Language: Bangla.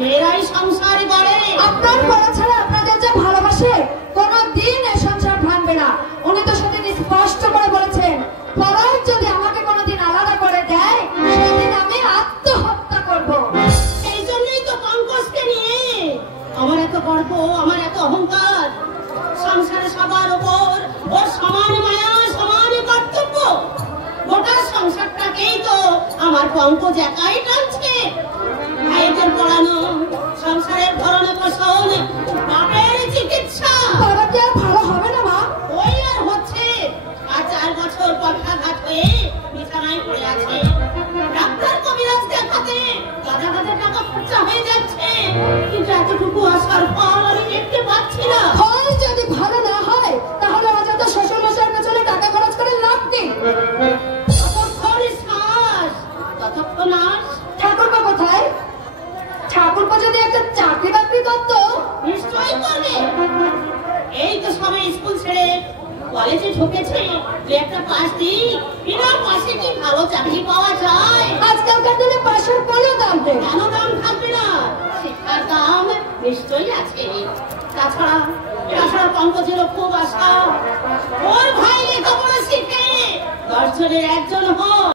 মেয়েরাই সংসার করে। আপনার পড়া ছাড়া আপনাদের যে ভালোবাসে কোনোদিন এই সংসার ভাঙবে না। উনি তো সেদিন স্পষ্ট করে বলেছেন, পরাগ যদি আমাকে কোনোদিন আলাদা করে দেয় সেদিন আমি আত্মহত্যা করব। এই জন্যই তো পঙ্কজকে নিয়ে আমার এত গর্ব, আমার এত অহংকার। সংসারে সবার উপর ওর সমান মায়া, সমান কর্তব্য। গোটা সংসারটাকেই তো আমার পঙ্কজ একাই টানছে। ভাইদের পড়ানো, সংসারের ভরণ পোষণ, বাপের চিকিৎসা। পরাগকে আর ভালো হবে না মা। ওই আর হচ্ছে। আর 4 বছর পক্ষাঘাত হয়ে বিছানায় পড়ে আছে। ডাক্তার কবিরাজ দেখাতে গাদা গাদা টাকা খরচা হয়ে যাচ্ছে, কিন্তু এতটুকু আসার ফল আমি দেখতে পাচ্ছি না। ফল যদি ভালো না হয় তাহলে অযথা শ্বশুর মশাইয়ের পেছনে টাকা খরচ করে লাভ কি? ততক্ষণ শ্বাস, ততক্ষণ আস। ঠাকুরপা কোথায়? ঠাকুরপা যদি একটা চাকরি বাকরি করত। নিশ্চয়ই করবে। এই তো সবাই স্কুল ছেড়ে কলেজে ঢুকেছে। তুই একটা পাশ দিই, বিনা পাশে কি ভালো চাকরি পাওয়া যায়? আজকালকার দিনে পাশের কোনো দাম নেই। কেন দাম থাকবে না? শিক্ষার দাম নিশ্চয়ই আছে। তাছাড়া পঙ্কজেরও খুব আশা ওর ভাই লেখাপড়া শিখে 10 জনের 1 জন হোক।